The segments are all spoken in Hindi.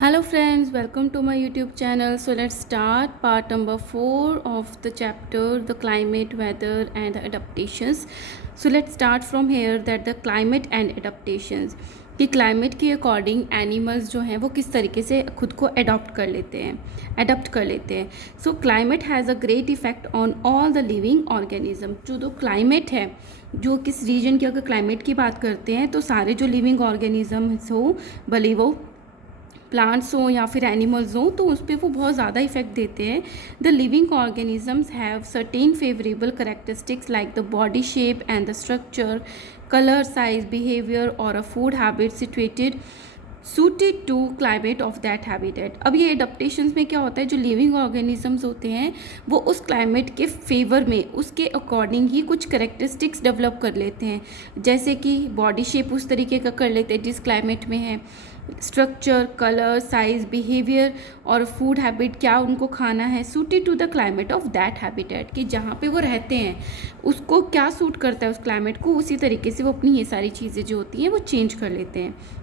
Hello friends, welcome to my YouTube channel. So let's start part number 4 of the chapter the climate, weather and the adaptations. So let's start from here that the climate and adaptations कि क्लाइमेट के अकॉर्डिंग एनिमल्स जो हैं वो किस तरीके से खुद को अडॉप्ट कर लेते हैं सो climate has a great effect on all the living organism. जो क्लाइमेट है, जो किस रीजन की अगर क्लाइमेट की बात करते हैं तो सारे जो लिविंग ऑर्गेनिज्म्स हो, भले वो प्लांट्स हो या फिर एनिमल्स हो, तो उस पर वो बहुत ज़्यादा इफेक्ट देते हैं। The living organisms have certain favourable characteristics like the body shape and the structure, colour, size, behaviour और a food habit situated suited to climate of that habitat. अब ये एडप्टेशंस में क्या होता है, जो लिविंग ऑर्गेनिजम्स होते हैं वो उस क्लाइमेट के फेवर में उसके अकॉर्डिंग ही कुछ करेक्टरिस्टिक्स डेवलप कर लेते हैं। जैसे कि बॉडी शेप उस तरीके का कर लेते हैं जिस क्लाइमेट में है, स्ट्रक्चर, कलर, साइज, बिहेवियर और फूड हैबिट, क्या उनको खाना है, suited to the climate of that habitat, कि जहाँ पे वो रहते हैं उसको क्या सूट करता है उस क्लाइमेट को, उसी तरीके से वो अपनी ये सारी चीज़ें जो होती हैं वो चेंज कर लेते हैं।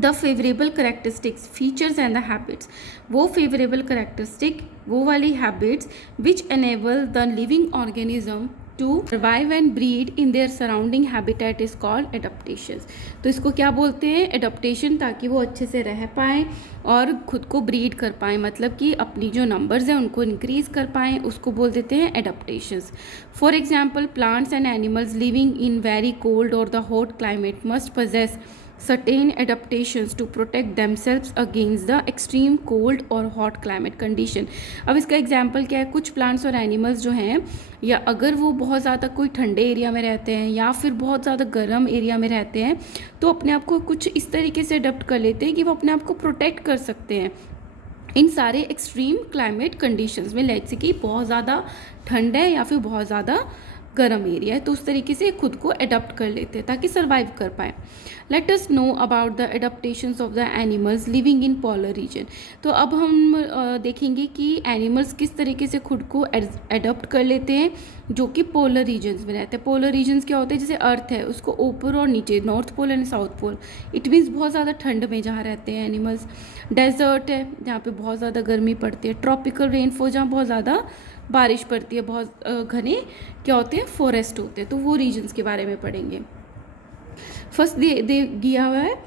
The favourable characteristics, features and the habits, वो फेवरेबल करेक्टरिस्टिक, वो वाली habits which enable the living organism to survive and breed in their surrounding habitat is called adaptations. तो इसको क्या बोलते हैं, एडप्टेशन, ताकि वो अच्छे से रह पाएँ और खुद को ब्रीड कर पाएँ, मतलब कि अपनी जो नंबर्स हैं उनको इंक्रीज कर पाएँ, उसको बोल देते हैं adaptations. For example, plants and animals living in very cold और the hot climate must possess certain adaptations to protect themselves against the extreme cold और hot climate condition। अब इसका एग्जाम्पल क्या है, कुछ प्लांट्स और एनिमल्स जो हैं, या अगर वो बहुत ज़्यादा कोई ठंडे एरिया में रहते हैं या फिर बहुत ज़्यादा गर्म एरिया में रहते हैं, तो अपने आप को कुछ इस तरीके से अडप्ट कर लेते हैं कि वो अपने आप को प्रोटेक्ट कर सकते हैं इन सारे एक्सट्रीम क्लाइमेट कंडीशंस में। लेट्स से कि बहुत ज़्यादा ठंड है या फिर बहुत ज़्यादा गर्म एरिया है, तो उस तरीके से खुद को अडप्ट कर लेते हैं ताकि सर्वाइव कर पाए। Let us know about the adaptations of the animals living in polar region. तो अब हम देखेंगे कि एनिमल्स किस तरीके से खुद को अडप्ट कर लेते हैं जो कि पोलर रीजन्स में रहते हैं। पोलर रीजन्स क्या होते हैं, जैसे अर्थ है उसको ऊपर और नीचे, north pole and south pole, it means बहुत ज़्यादा ठंड में जहाँ रहते हैं एनिमल्स। डेजर्ट है जहाँ पे बहुत ज़्यादा गर्मी पड़ती है। ट्रॉपिकल रेनफॉल जहाँ बहुत ज़्यादा बारिश पड़ती है। बहुत घने क्या होते हैं, फॉरेस्ट होते हैं। तो वो रीजन्स के बारे में पढ़ेंगे। फर्स्ट दे दिया हुआ है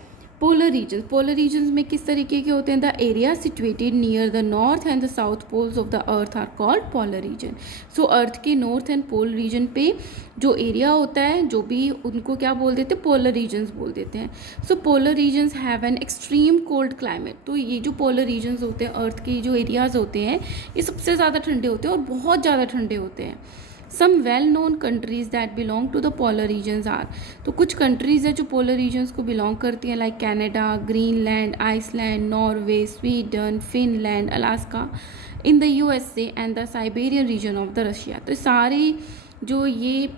पोलर रीजन्स। पोलर रीजन्स में किस तरीके के होते हैं, the area situated near the north and the south poles of the earth are called polar region. So earth के नॉर्थ एंड पोल रीजन पे जो एरिया होता है, जो भी उनको क्या बोल देते हैं, पोलर रीजन्स बोल देते हैं। So polar regions have an extreme cold climate. तो ये जो पोलर रीजन्स होते हैं, अर्थ के जो एरियाज होते हैं, ये सबसे ज़्यादा ठंडे होते हैं और बहुत ज़्यादा ठंडे होते हैं। Some well known countries that belong to the polar regions are, तो कुछ कंट्रीज़ है जो पोलर रीजन्स को बिलोंग करती हैं, like Canada, Greenland, Iceland, Norway, Sweden, Finland, Alaska in the USA and the Siberian region of the Russia. तो सारी जो ये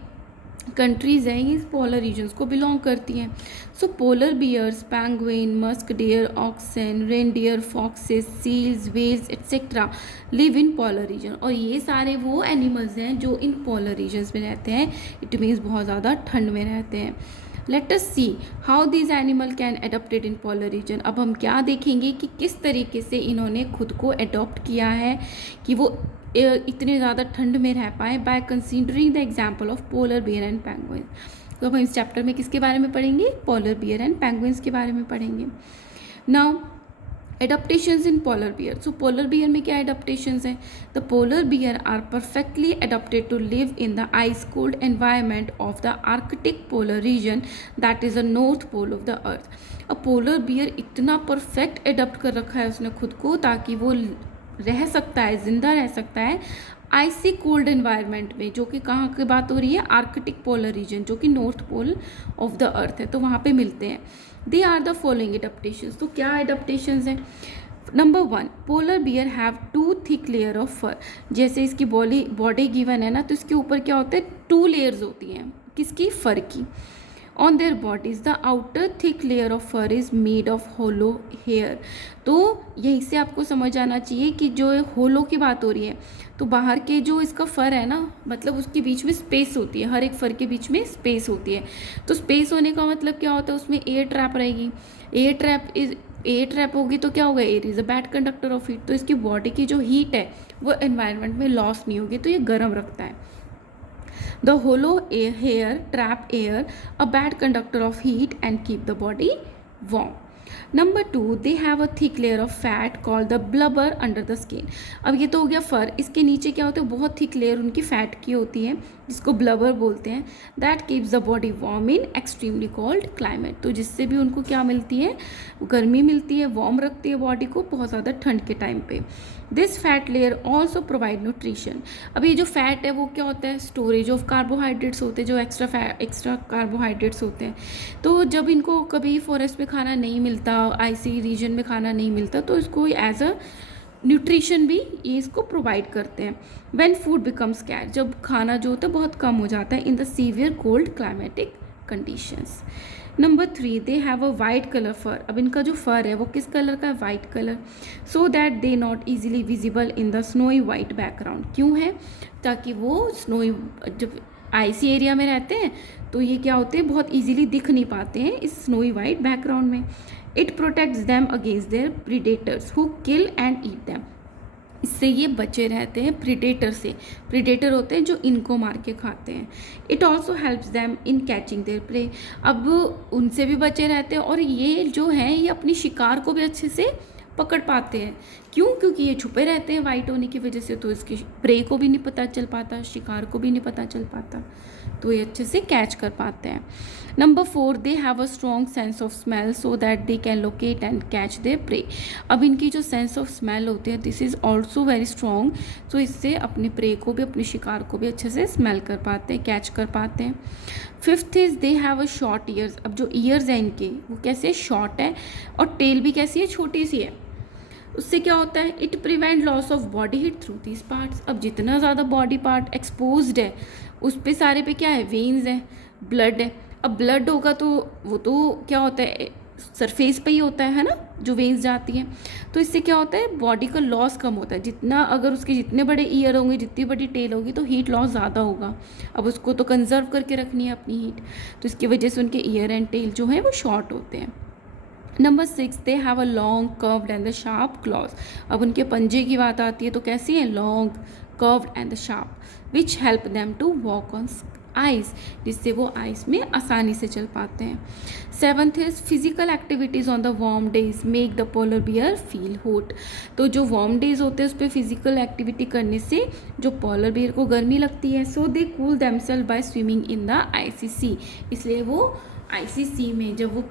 कंट्रीज़ हैं ये पोलर रीजन्स को बिलोंग करती हैं। So polar bears, penguin, musk deer, oxen, reindeer, foxes, seals, whales etcetera live in polar region. और ये सारे वो एनिमल्स हैं जो इन पोलर रीजन्स में रहते हैं, इट मीन्स बहुत ज़्यादा ठंड में रहते हैं। Let us see how this animal can adopted in polar reason. अब हम क्या देखेंगे कि किस तरीके से इन्होंने खुद को अडॉप्ट किया है कि वो इतने ज़्यादा ठंड में रह पाए, by considering the example of polar bear and penguin. तो हम इस चैप्टर में किसके बारे में पढ़ेंगे, पोलर बियर एंड पेंगुइन्स के बारे में पढ़ेंगे। Now adaptations in polar bear. So polar bear में क्या एडप्टेशंस हैं, the polar bear are perfectly adapted to live in the ice cold environment of the Arctic polar region that is the north pole of the earth. अब पोलर बियर इतना परफेक्ट अडप्ट कर रखा है उसने खुद को, ताकि वो रह सकता है, जिंदा रह सकता है आइसी कोल्ड एनवायरनमेंट में, जो कि कहाँ की बात हो रही है, आर्कटिक पोलर रीजन, जो कि north pole of the earth है, तो वहाँ पे मिलते हैं। They are the following adaptations. तो क्या एडप्टेशंस हैं, number 1, polar bear have 2 thick layer of fur. जैसे इसकी बॉडी गिवन है ना, तो इसके ऊपर क्या होता है, 2 लेयर्स होती हैं, किसकी, फर की। On their bodies the outer thick layer of fur is made of hollow hair. तो यहीं से आपको समझ आना चाहिए कि जो होलो की बात हो रही है, तो बाहर के जो इसका फर है ना, मतलब उसके बीच में स्पेस होती है, हर एक फर के बीच में स्पेस होती है। तो स्पेस होने का मतलब क्या होता है, उसमें एयर ट्रैप रहेगी। Air trap is air trap होगी तो क्या होगा, air is a bad conductor of heat, तो इसकी बॉडी की जो हीट है वो एनवायरनमेंट में लॉस नहीं होगी, तो ये गर्म रखता है। The hollow hair trap air, a bad conductor of heat and keep the body warm. Number 2, they have a thick layer of fat called the blubber under the skin. अब ये तो हो गया फर, इसके नीचे क्या होता है, बहुत थिक लेयर उनकी फैट की होती है जिसको ब्लबर बोलते हैं। That keeps the body warm in extremely cold climate, तो जिससे भी उनको क्या मिलती है, गर्मी मिलती है, वार्म रखती है बॉडी को बहुत ज़्यादा ठंड के टाइम पे। This fat layer also provide nutrition. अब ये जो फैट है वो क्या होता है, स्टोरेज ऑफ कार्बोहाइड्रेट्स होते हैं, जो एक्स्ट्रा कार्बोहाइड्रेट्स होते हैं। तो जब इनको कभी फॉरेस्ट में खाना नहीं मिलता, आईसी रीजन में खाना नहीं मिलता, तो इसको एज अ न्यूट्रिशन भी ये इसको प्रोवाइड करते हैं। व्हेन फूड बिकम्स स्कैर्स, जब खाना जो होता है बहुत कम हो जाता है in the severe cold climatic conditions. Number 3, they have a white colour fur. अब इनका जो फर है वो किस कलर का है, white colour. So that they not easily visible in the snowy white background. क्यों है, ताकि वो स्नोई, जब आइसी एरिया में रहते हैं तो ये क्या होते हैं, बहुत इजीली दिख नहीं पाते हैं इस स्नोई वाइट बैकग्राउंड में। It protects them against their predators who kill and eat them. इससे ये बचे रहते हैं प्रीडेटर से। प्रीडेटर होते हैं जो इनको मार के खाते हैं। It also helps them in catching there pray. अब उनसे भी बचे रहते हैं और ये जो हैं ये अपनी शिकार को भी अच्छे से पकड़ पाते हैं। क्यों, क्योंकि ये छुपे रहते हैं वाइट होने की वजह से, तो इसके प्रे को भी नहीं पता चल पाता, शिकार को भी नहीं पता चल पाता, तो ये अच्छे से कैच कर पाते हैं। Number 4, they have a strong sense of smell so that they can locate and catch there pray. अब इनकी जो सेंस ऑफ स्मेल होती है, this is also very strong, तो इससे अपने प्रे को भी, अपने शिकार को भी अच्छे से स्मेल कर पाते हैं, कैच कर पाते हैं। 5th is they have a short years. अब जो ईयर्स हैं इनके वो कैसे, शॉर्ट है, और टेल भी कैसी है, छोटी सी है। उससे क्या होता है, it prevent loss of body heat through these parts. अब जितना ज़्यादा बॉडी पार्ट एक्सपोज्ड है उस पे सारे पे क्या है, वेन्स है, ब्लड है। अब ब्लड होगा तो वो तो क्या होता है, सरफेस पे ही होता है ना, जो वेन्स जाती हैं। तो इससे क्या होता है, बॉडी का लॉस कम होता है। जितना, अगर उसके जितने बड़े ईयर होंगे, जितनी बड़ी टेल होगी, तो हीट लॉस ज़्यादा होगा। अब उसको तो कंजर्व करके रखनी है अपनी हीट, तो इसकी वजह से उनके ईयर एंड टेल जो है वो शॉर्ट होते हैं। Number 6, they have a long curved and the sharp clause. अब उनके पंजे की बात आती है तो कैसी है, long, curved and the sharp, which help them to walk on ice, जिससे वो आइस में आसानी से चल पाते हैं। 7th is physical activities on the warm days make the polar beer feel hot. तो जो वार्म डेज होते हैं उस पर फिजिकल एक्टिविटी करने से जो पोलर बियर को गर्मी लगती है। So they cool themselves by swimming in the icy sea, इसलिए वो आईसी सी में, जब वो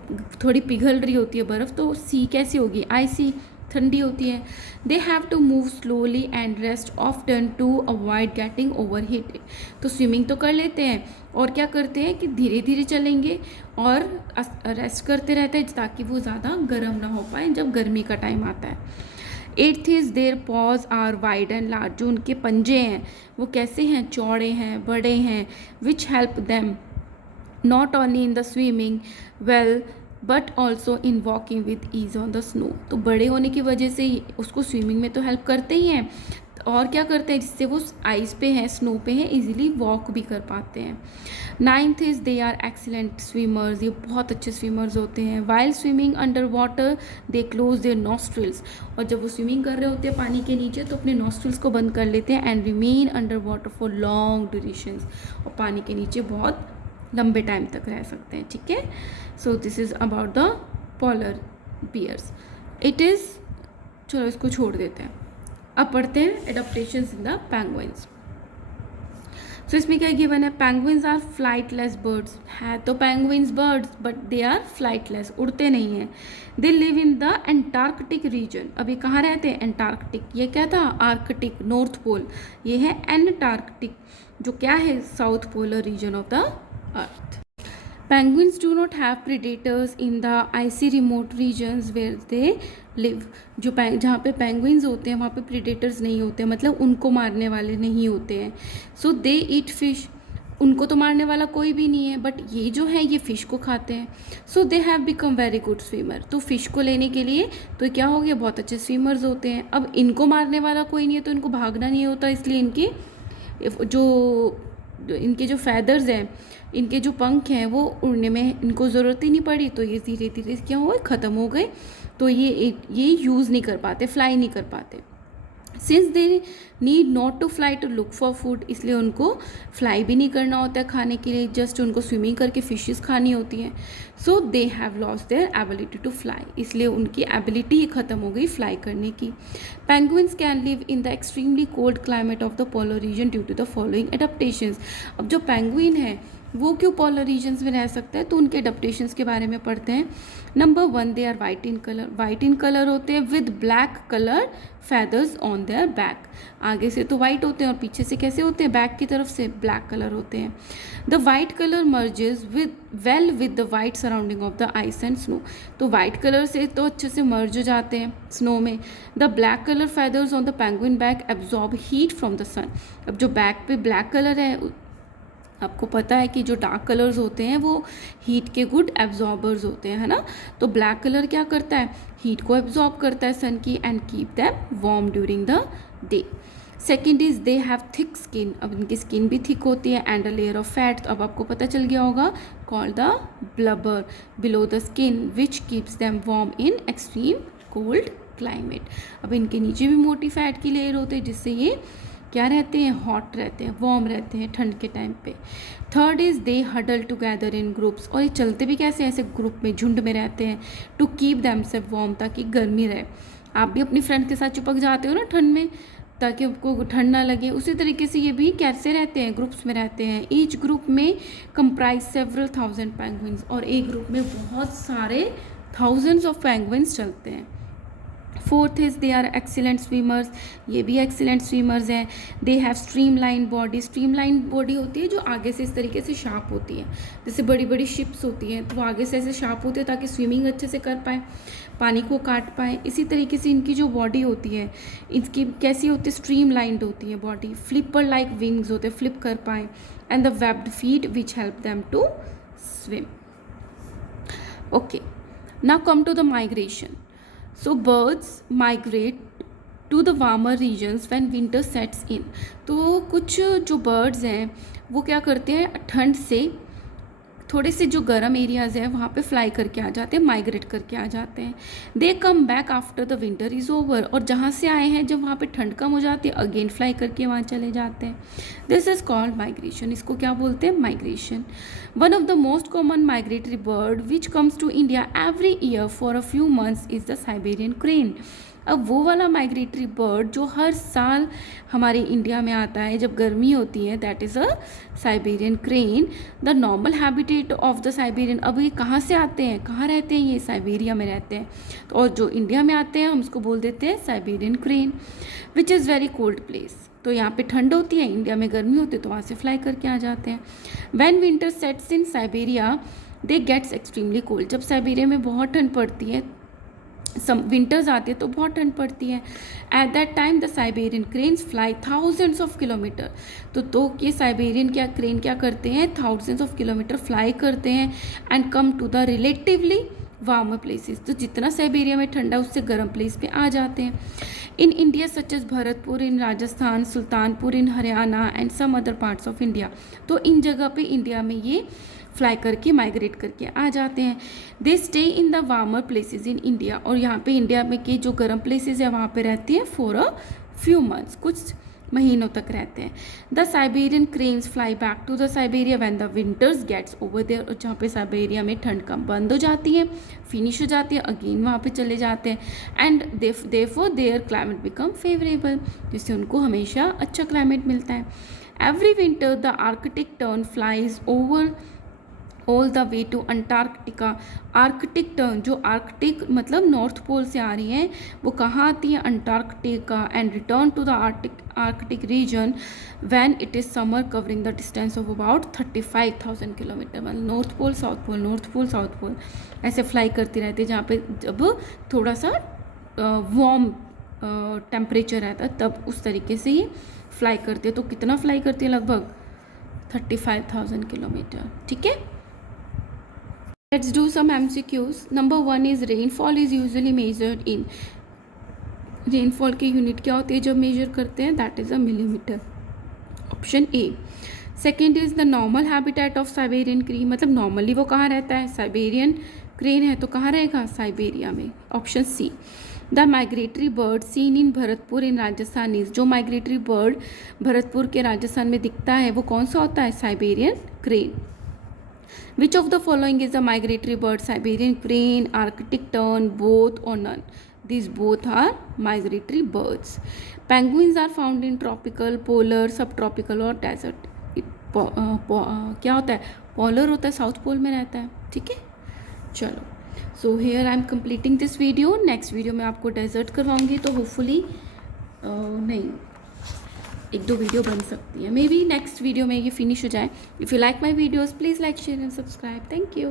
थोड़ी पिघल रही होती है बर्फ़, तो सी कैसी होगी, आईसी, ठंडी होती है। They have to move slowly and rest often to avoid getting overheated. तो स्विमिंग तो कर लेते हैं और क्या करते हैं कि धीरे धीरे चलेंगे और रेस्ट करते रहते हैं ताकि वो ज़्यादा गर्म ना हो पाए जब गर्मी का टाइम आता है। 8th is their paws are wide and large. जो उनके पंजे हैं वो कैसे हैं, चौड़े हैं, बड़े हैं, which help them not only in the swimming well but also in walking with ease on the snow. तो बड़े होने की वजह से उसको स्विमिंग में तो हेल्प करते ही हैं, और क्या करते हैं, जिससे वो आइस पे हैं, स्नो पे हैं, इजीली वॉक भी कर पाते हैं। 9th is they are excellent swimmers. ये बहुत अच्छे स्विमर्स होते हैं। While swimming under water they close their nostrils. और जब वो स्विमिंग कर रहे होते हैं पानी के नीचे तो अपने नॉस्ट्रिल्स को बंद कर लेते हैं and remain under water for long durations, और पानी के नीचे बहुत लंबे टाइम तक रह सकते हैं। ठीक है, so this is about the polar bears. It is, चलो इसको छोड़ देते हैं, अब पढ़ते हैं adaptations in the penguins. So इसमें क्या गिवन है, पेंगुइन्स आर फ्लाइटलेस बर्ड्स। है तो penguins birds but they are flightless, उड़ते नहीं हैं। They live in the Antarctic region. अभी कहाँ रहते हैं, एंटार्कटिक। ये क्या था, आर्कटिक, नॉर्थ पोल। ये है एंटार्कटिक, जो क्या है, south polar region of the earth. Penguins do not have predators in the icy remote regions where they live. जो जहाँ पे पेंगुइन्स होते हैं वहाँ पे प्रीडेटर्स नहीं होते, मतलब उनको मारने वाले नहीं होते हैं। सो दे ईट फिश, उनको तो मारने वाला कोई भी नहीं है, बट ये जो है ये फ़िश को खाते हैं। So they have become very good swimmer. तो फ़िश को लेने के लिए तो क्या हो गया, बहुत अच्छे स्विमर्स होते हैं। अब इनको मारने वाला कोई नहीं है तो इनको भागना नहीं होता, इसलिए इनके जो फैदर्स हैं, इनके जो पंख हैं वो उड़ने में इनको ज़रूरत ही नहीं पड़ी, तो ये धीरे धीरे क्या हुए, ख़त्म हो गए। तो ये यूज़ नहीं कर पाते, फ्लाई नहीं कर पाते। Since they need not to fly to look for food, इसलिए उनको फ्लाई भी नहीं करना होता है खाने के लिए, जस्ट उनको स्विमिंग करके फिशेस खानी होती हैं। So they have lost their ability to fly, इसलिए उनकी एबिलिटी ही ख़त्म हो गई फ्लाई करने की। Penguins can live in the extremely cold climate of the polar region due to the following adaptations. अब जो पेंगुइन है वो क्यों पोलर रीजन्स में रह सकता है, तो उनके एडाप्टेशंस के बारे में पढ़ते हैं। Number 1, they are white in colour, white in colour होते हैं with black colour feathers on their back, आगे से तो वाइट होते हैं और पीछे से कैसे होते हैं, बैक की तरफ से ब्लैक कलर होते हैं। The white colour merges with the white surrounding of the ice and snow, तो वाइट कलर से तो अच्छे से मर्ज हो जाते हैं स्नो में। The black colour feathers on the penguin back absorb heat from the sun, अब जो बैक पे ब्लैक कलर है, आपको पता है कि जो डार्क कलर्स होते हैं वो हीट के गुड एब्जॉर्बर्स होते हैं, है ना। तो ब्लैक कलर क्या करता है, हीट को एब्जॉर्ब करता है सन की and keep them warm during the day. Second is they have thick skin, अब इनकी स्किन भी थिक होती है, and a layer of fat, तो अब आपको पता चल गया होगा, called the blubber below the skin which keeps them warm in extreme cold climate. अब इनके नीचे भी मोटी फैट की लेयर होती है जिससे ये क्या रहते हैं, हॉट रहते हैं, वार्म रहते हैं ठंड के टाइम पे। Third is they huddle together in groups, और ये चलते भी कैसे, ऐसे ग्रुप में झुंड में रहते हैं, to keep themselves warm, ताकि गर्मी रहे। आप भी अपनी फ्रेंड के साथ चिपक जाते हो ना ठंड में, ताकि आपको ठंड ना लगे, उसी तरीके से ये भी कैसे रहते हैं, ग्रुप्स में रहते हैं। ईच ग्रुप में कंप्राइज सेवरल थाउजेंड पेंगुइन्स, और एक ग्रुप में बहुत सारे थाउजेंड्स ऑफ पेंगुइन्स चलते हैं। Fourth is they are excellent swimmers, ये भी एक्सीलेंट स्विमर्स हैं। They have streamline body, streamline body होती है जो आगे से इस तरीके से शार्प होती है, जैसे बड़ी बड़ी शिप्स होती हैं तो वो आगे से ऐसे शार्प होती है ताकि स्विमिंग अच्छे से कर पाए, पानी को काट पाए। इसी तरीके से इनकी जो बॉडी होती है इसकी कैसी होती है, स्ट्रीम लाइंड होती है बॉडी, फ्लिपर लाइक विंग्स होते हैं, फ्लिप कर पाए, and the webbed feet which help them to swim. Okay, now come to the migration. So birds migrate to the warmer regions when winter sets in. तो कुछ जो birds हैं वो क्या करते हैं, ठंड से थोड़े से जो गर्म एरियाज़ हैं वहाँ पे फ्लाई करके आ जाते हैं, माइग्रेट करके आ जाते हैं। They come back after the winter is over, और जहाँ से आए हैं जब वहाँ पे ठंड कम हो जाती है अगेन फ्लाई करके वहाँ चले जाते हैं। दिस इज़ कॉल्ड माइग्रेशन, इसको क्या बोलते हैं, migration. One of the most common migratory bird which comes to India every year for a few months is the Siberian crane. अब वो वाला माइग्रेटरी बर्ड जो हर साल हमारे इंडिया में आता है जब गर्मी होती है, that is a Siberian crane. The normal habitat of the Siberian, अब ये कहाँ से आते हैं, कहाँ रहते हैं, ये साइबेरिया में रहते हैं, तो और जो इंडिया में आते हैं हम उसको बोल देते हैं Siberian crane, which is very cold place. तो यहाँ पे ठंड होती है, इंडिया में गर्मी होती है, तो वहाँ से फ्लाई करके आ जाते हैं। When winter sets in Siberia they gets extremely cold, जब साइबेरिया में बहुत ठंड पड़ती है, विंटर्स आती है तो बहुत ठंड पड़ती है। At that time the Siberian cranes fly thousands of kilometre, तो ये साइबेरियन क्या क्रेन क्या करते हैं, थाउजेंड्स ऑफ किलोमीटर फ्लाई करते हैं and come to the relatively warmer places, तो जितना साइबेरिया में ठंडा उससे गर्म प्लेस पे आ जाते हैं। In India such as Bharatpur in Rajasthan, Sultanpur in Haryana and some other parts of India, तो इन जगह पे इंडिया में ये फ्लाई करके माइग्रेट करके आ जाते हैं। They stay in the warmer places in India, और यहाँ पे इंडिया में के जो गर्म प्लेसेस है वहाँ पे रहती है फॉर अ फ्यू मंथ्स, कुछ महीनों तक रहते हैं। The Siberian cranes fly back to the Siberia when the winters gets over there, और जहाँ पे साइबेरिया में ठंड कम बंद हो जाती है, फिनिश हो जाती है, अगेन वहाँ पे चले जाते हैं। And therefore their climate become favourable, जिससे उनको हमेशा अच्छा क्लाइमेट मिलता है। Every winter the Arctic tern flies over all the way to Antarctica. Arctic tern, जो आर्कटिक मतलब नॉर्थ पोल से आ रही हैं, वो कहाँ आती है, Antarctica, and return to the Arctic region when it is summer covering the distance of about 35,000 kilometre, मतलब north pole south pole, north pole south पोल ऐसे फ्लाई करती रहती है, जहाँ पे जब थोड़ा सा वार्म टेम्परेचर रहता है तब उस तरीके से ये फ्लाई करती है। तो कितना फ्लाई करती है, लगभग 35,000 किलोमीटर। ठीक है, let's do some MCQs. Number 1 is rainfall is usually measured in, rainfall की यूनिट क्या होती है जब मेजर करते हैं, that is a millimeter, option A. Second is the normal habitat of Siberian cream, मतलब नॉर्मली वो कहाँ रहता है, साइबेरियन क्रेन है तो कहाँ रहेगा, साइबेरिया में। Option C. The migratory bird seen in Bharatpur in Rajasthan is, जो माइग्रेटरी बर्ड भरतपुर के राजस्थान में दिखता है वो कौन सा होता है, Siberian crane. Which of the following is the migratory bird, Siberian crane, Arctic tern, both और none. These both are migratory birds. Penguins are found in tropical, polar, subtropical और desert. क्या होता है, पोलर होता है, साउथ पोल में रहता है, ठीक है। चलो, so here I am completing this video. Next video में आपको डेजर्ट करवाऊंगी, तो होपफुली नहीं, एक दो वीडियो बन सकती है, मे बी नेक्स्ट वीडियो में ये फिनिश हो जाए। If you like my videos please like share and subscribe. Thank you.